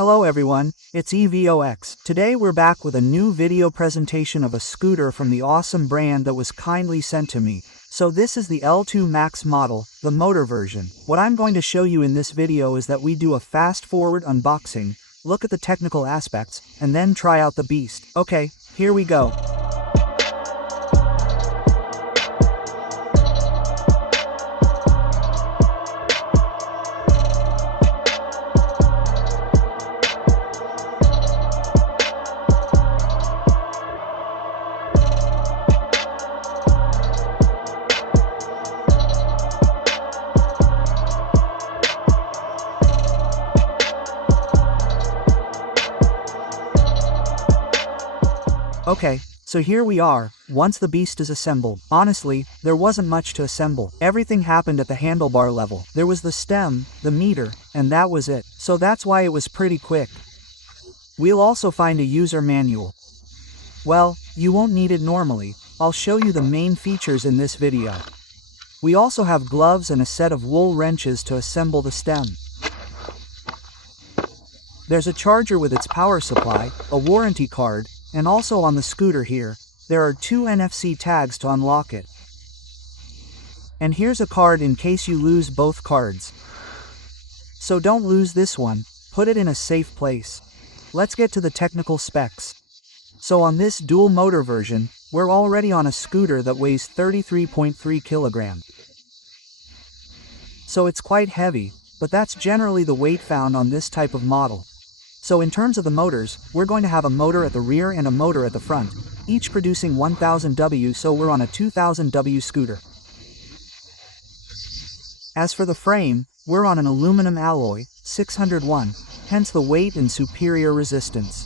Hello everyone, it's EVOX. Today we're back with a new video presentation of a scooter from the Ausom brand that was kindly sent to me. So this is the L2 Max model, the motor version. What I'm going to show you in this video is that we do a fast-forward unboxing, look at the technical aspects, and then try out the beast. Okay, here we go. Okay, so here we are, once the beast is assembled. Honestly, there wasn't much to assemble. Everything happened at the handlebar level. There was the stem, the meter, and that was it. So that's why it was pretty quick. We'll also find a user manual. Well, you won't need it normally. I'll show you the main features in this video. We also have gloves and a set of wool wrenches to assemble the stem. There's a charger with its power supply, a warranty card, and also on the scooter here, there are 2 NFC tags to unlock it. And here's a card in case you lose both cards. So don't lose this one, put it in a safe place. Let's get to the technical specs. So on this dual motor version, we're already on a scooter that weighs 33.3 kilograms. So it's quite heavy, but that's generally the weight found on this type of model. So in terms of the motors, we're going to have a motor at the rear and a motor at the front, each producing 1000 W, so we're on a 2000 W scooter. As for the frame, we're on an aluminum alloy, 601, hence the weight and superior resistance.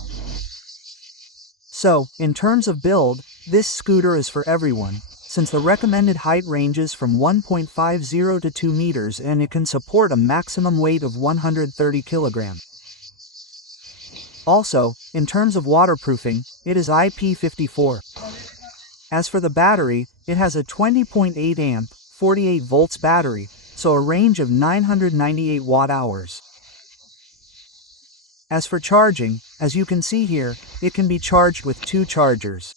So, in terms of build, this scooter is for everyone, since the recommended height ranges from 1.50 to 2 meters and it can support a maximum weight of 130 kilograms. Also, in terms of waterproofing, it is IP54. As for the battery, it has a 20.8 amp, 48 volts battery, so a range of 998 watt-hours. As for charging, as you can see here, it can be charged with 2 chargers.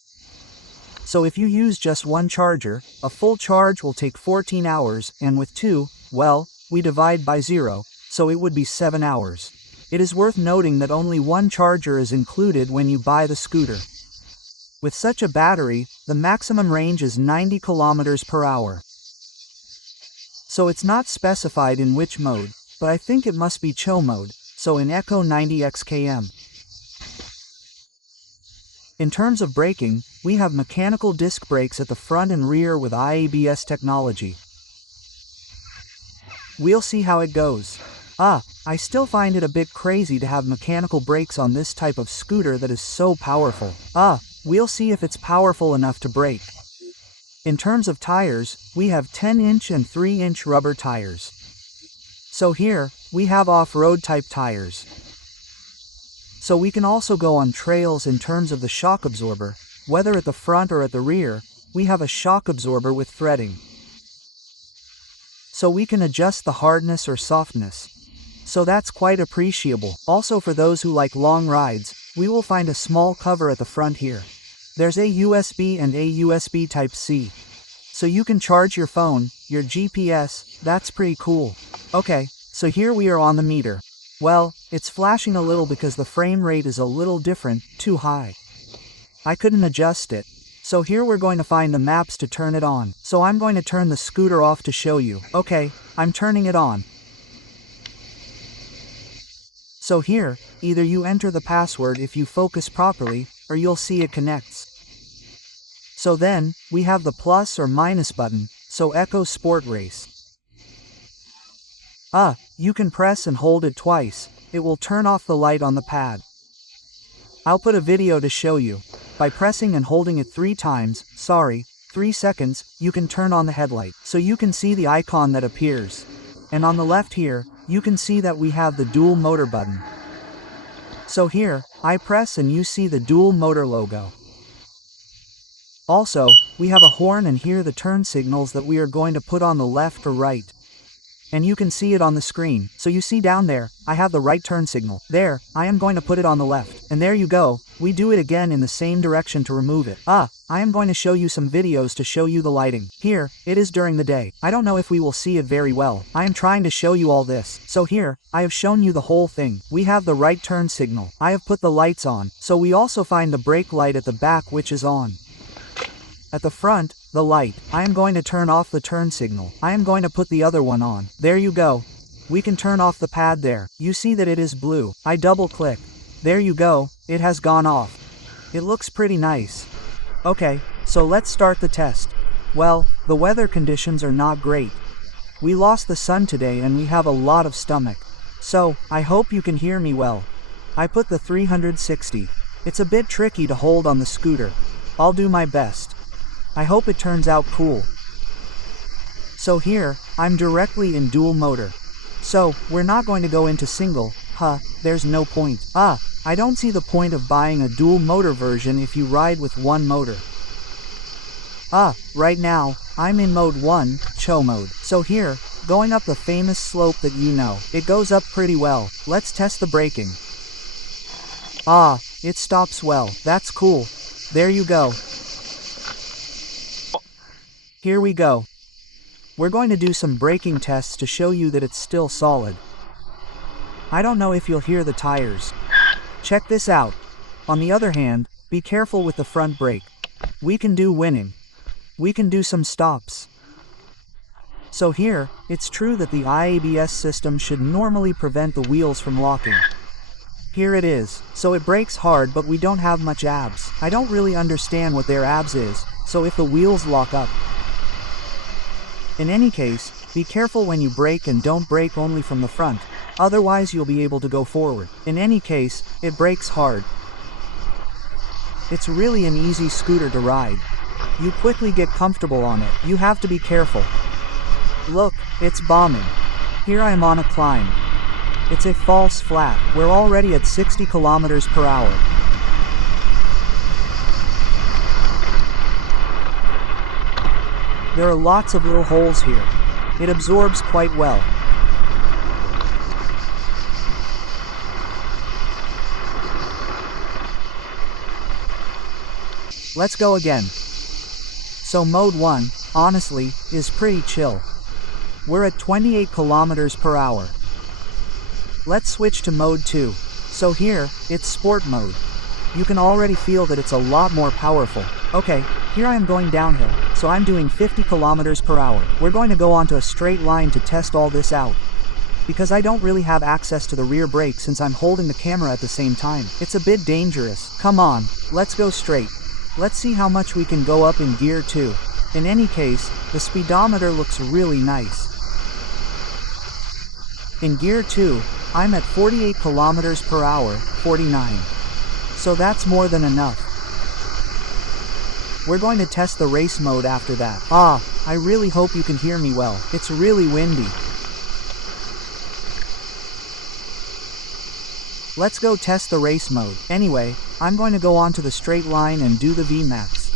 So if you use just one charger, a full charge will take 14 hours, and with 2, well, we divide by 0, so it would be 7 hours. It is worth noting that only one charger is included when you buy the scooter. With such a battery, the maximum range is 90 kilometers per hour. So it's not specified in which mode, but I think it must be chill mode, so in Eco 90 XKM. In terms of braking, we have mechanical disc brakes at the front and rear with ABS technology. We'll see how it goes. I still find it a bit crazy to have mechanical brakes on this type of scooter that is so powerful. We'll see if it's powerful enough to brake. In terms of tires, we have 10-inch and 3-inch rubber tires. So here, we have off-road type tires. So we can also go on trails. In terms of the shock absorber, whether at the front or at the rear, we have a shock absorber with threading. So we can adjust the hardness or softness. So that's quite appreciable. Also for those who like long rides, we will find a small cover at the front here. There's a USB and a USB Type-C. So you can charge your phone, your GPS, that's pretty cool. Okay, so here we are on the meter. Well, it's flashing a little because the frame rate is a little different, too high. I couldn't adjust it. So here we're going to find the maps to turn it on. So I'm going to turn the scooter off to show you. Okay, I'm turning it on. So here, either you enter the password if you focus properly, or you'll see it connects. So then, we have the plus or minus button, so Eco Sport Race. You can press and hold it twice, it will turn off the light on the pad. I'll put a video to show you. By pressing and holding it 3 times, 3 seconds, you can turn on the headlight. So you can see the icon that appears. And on the left here, you can see that we have the dual motor button. So here, I press and you see the dual motor logo. Also, we have a horn and here the turn signals that we are going to put on the left or right. And you can see it on the screen. So you see down there, I have the right turn signal. There, I am going to put it on the left. And there you go, we do it again in the same direction to remove it. I am going to show you some videos to show you the lighting. Here, it is during the day. I don't know if we will see it very well. I am trying to show you all this. So here, I have shown you the whole thing. We have the right turn signal. I have put the lights on. So we also find the brake light at the back which is on. At the front, the light. I am going to turn off the turn signal. I am going to put the other one on. There you go. We can turn off the pad there. You see that it is blue. I double click. There you go, it has gone off. It looks pretty nice. Okay, so let's start the test. Well, the weather conditions are not great. We lost the sun today and we have a lot of stomach. So, I hope you can hear me well. I put the 360. It's a bit tricky to hold on the scooter. I'll do my best. I hope it turns out cool. So here, I'm directly in dual motor. So, we're not going to go into single, there's no point. I don't see the point of buying a dual motor version if you ride with one motor. Right now, I'm in mode 1, Cho mode. So here, going up the famous slope that you know, it goes up pretty well. Let's test the braking. It stops well, that's cool. There you go. Here we go. We're going to do some braking tests to show you that it's still solid. I don't know if you'll hear the tires. Check this out. On the other hand, be careful with the front brake. We can do winning. We can do some stops. So here, it's true that the IABS system should normally prevent the wheels from locking. Here it is. So it brakes hard but we don't have much abs. I don't really understand what their abs is, so if the wheels lock up. In any case, be careful when you brake and don't brake only from the front, otherwise you'll be able to go forward. In any case, it brakes hard. It's really an easy scooter to ride. You quickly get comfortable on it. You have to be careful. Look, it's bombing. Here I am on a climb. It's a false flat. We're already at 60 kilometers per hour. There are lots of little holes here. It absorbs quite well. Let's go again. So mode 1, honestly, is pretty chill. We're at 28 kilometers per hour. Let's switch to mode 2. So here, it's sport mode. You can already feel that it's a lot more powerful. Okay, here I am going downhill, so I'm doing 50 kilometers per hour. We're going to go onto a straight line to test all this out. Because I don't really have access to the rear brake since I'm holding the camera at the same time. It's a bit dangerous. Come on, let's go straight. Let's see how much we can go up in gear 2. In any case, the speedometer looks really nice. In gear 2, I'm at 48 kilometers per hour, 49. So that's more than enough. We're going to test the race mode after that. I really hope you can hear me well. It's really windy. Let's go test the race mode. Anyway, I'm going to go on to the straight line and do the VMAX.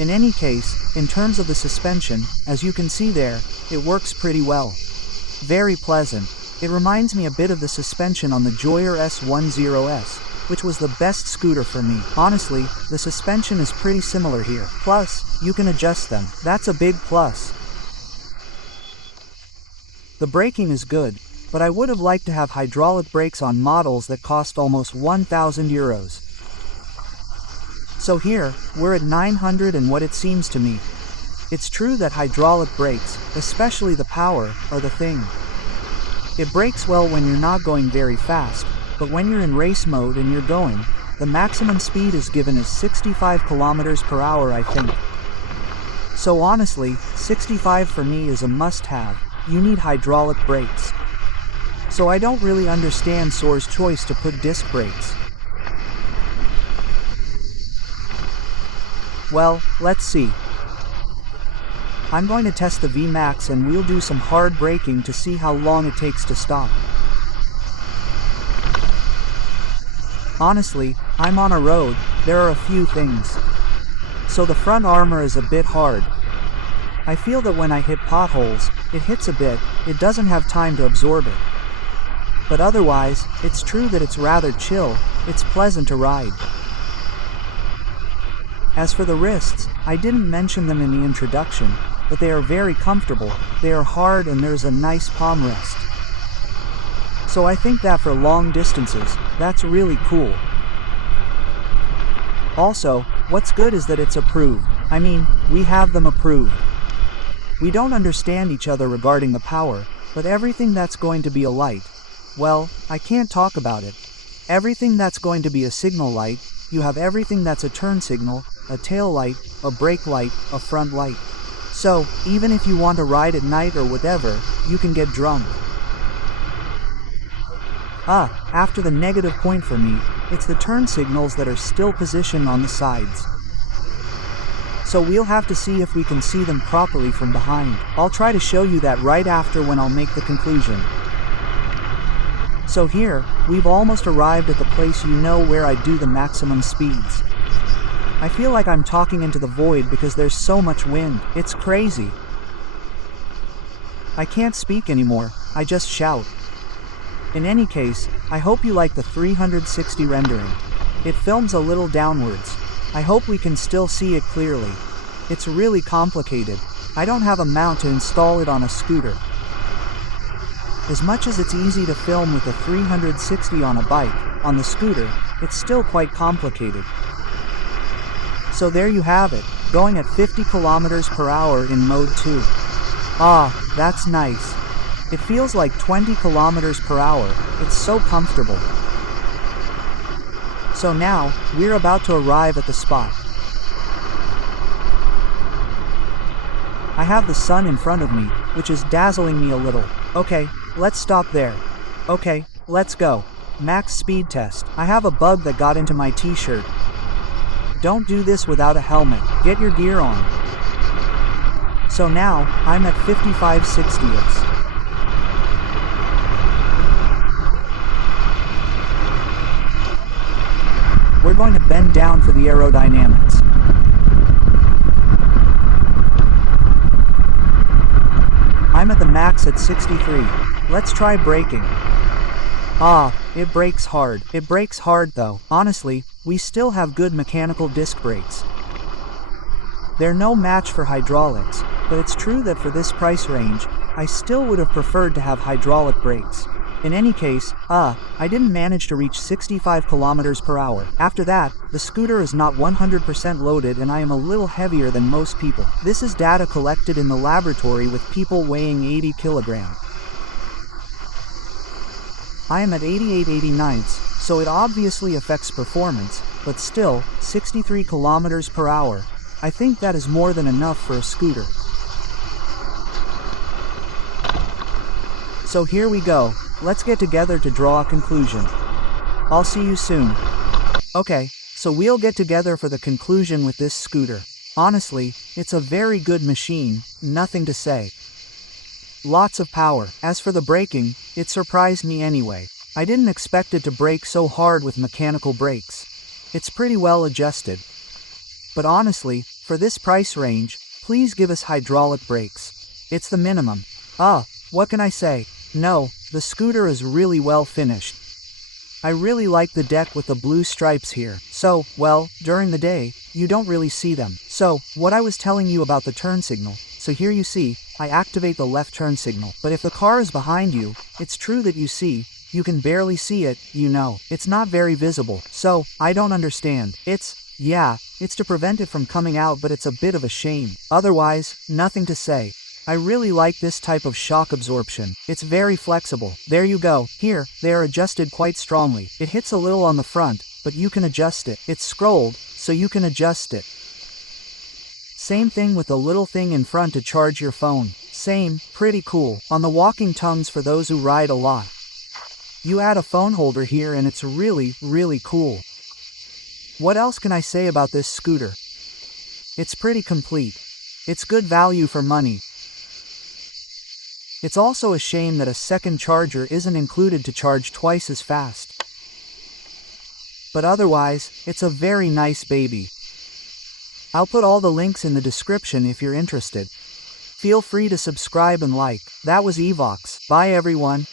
In any case, in terms of the suspension, as you can see there, it works pretty well. Very pleasant. It reminds me a bit of the suspension on the Joyer S10S, which was the best scooter for me. Honestly, the suspension is pretty similar here. Plus, you can adjust them. That's a big plus. The braking is good, but I would have liked to have hydraulic brakes on models that cost almost 1,000 euros. So here, we're at 900 and what it seems to me. It's true that hydraulic brakes, especially the power, are the thing. It brakes well when you're not going very fast, but when you're in race mode and you're going, the maximum speed is given as 65 kilometers per hour, I think. So honestly, 65 for me is a must-have. You need hydraulic brakes. So I don't really understand Soar's choice to put disc brakes. Well, let's see. I'm going to test the VMAX and we'll do some hard braking to see how long it takes to stop. Honestly, I'm on a road, there are a few things. So the front armor is a bit hard. I feel that when I hit potholes, it hits a bit, it doesn't have time to absorb it. But otherwise, it's true that it's rather chill, it's pleasant to ride. As for the wrists, I didn't mention them in the introduction, but they are very comfortable, they are hard and there's a nice palm rest. So I think that for long distances, that's really cool. Also, what's good is that it's approved. I mean, we have them approved. We don't understand each other regarding the power, but everything that's going to be a light, well, I can't talk about it. Everything that's going to be a signal light, you have everything that's a turn signal, a tail light, a brake light, a front light. So, even if you want to ride at night or whatever, you can get drunk. After the negative point for me, it's the turn signals that are still positioned on the sides. So we'll have to see if we can see them properly from behind. I'll try to show you that right after when I'll make the conclusion. So here, we've almost arrived at the place you know where I do the maximum speeds. I feel like I'm talking into the void because there's so much wind, it's crazy. I can't speak anymore, I just shout. In any case, I hope you like the 360 rendering. It films a little downwards. I hope we can still see it clearly. It's really complicated. I don't have a mount to install it on a scooter. As much as it's easy to film with the 360 on a bike, on the scooter, it's still quite complicated. So there you have it, going at 50 kilometers per hour in mode 2. That's nice. It feels like 20 kilometers per hour, it's so comfortable. So now, we're about to arrive at the spot. I have the sun in front of me, which is dazzling me a little. Okay, let's stop there. Okay, let's go. Max speed test. I have a bug that got into my t-shirt. Don't do this without a helmet. Get your gear on. So now, I'm at 55/60ths. We're going to bend down for the aerodynamics. I'm at the max at 63. Let's try braking. It brakes hard. It brakes hard though. Honestly, we still have good mechanical disc brakes. They're no match for hydraulics, but it's true that for this price range, I still would have preferred to have hydraulic brakes. In any case, I didn't manage to reach 65 kilometers per hour. After that, the scooter is not 100% loaded and I am a little heavier than most people. This is data collected in the laboratory with people weighing 80 kilograms. I am at 88/89ths, so it obviously affects performance, but still, 63 kilometers per hour. I think that is more than enough for a scooter. So here we go. Let's get together to draw a conclusion. I'll see you soon. Okay, so we'll get together for the conclusion with this scooter. Honestly, it's a very good machine, nothing to say. Lots of power. As for the braking, it surprised me anyway. I didn't expect it to brake so hard with mechanical brakes. It's pretty well adjusted. But honestly, for this price range, please give us hydraulic brakes. It's the minimum. What can I say? No, the scooter is really well finished. I really like the deck with the blue stripes here. So, well, during the day, you don't really see them. So, what I was telling you about the turn signal, so here you see, I activate the left turn signal. But if the car is behind you, it's true that you can barely see it, it's not very visible. So, I don't understand. It's to prevent it from coming out, but it's a bit of a shame. Otherwise, nothing to say. I really like this type of shock absorption. It's very flexible. There you go. Here, they are adjusted quite strongly. It hits a little on the front, but you can adjust it. It's scrolled, so you can adjust it. Same thing with the little thing in front to charge your phone. Same, pretty cool. On the walking tongues for those who ride a lot. You add a phone holder here and it's really, really cool. What else can I say about this scooter? It's pretty complete. It's good value for money. It's also a shame that a second charger isn't included to charge twice as fast. But otherwise, it's a very nice baby. I'll put all the links in the description if you're interested. Feel free to subscribe and like. That was Evox. Bye everyone.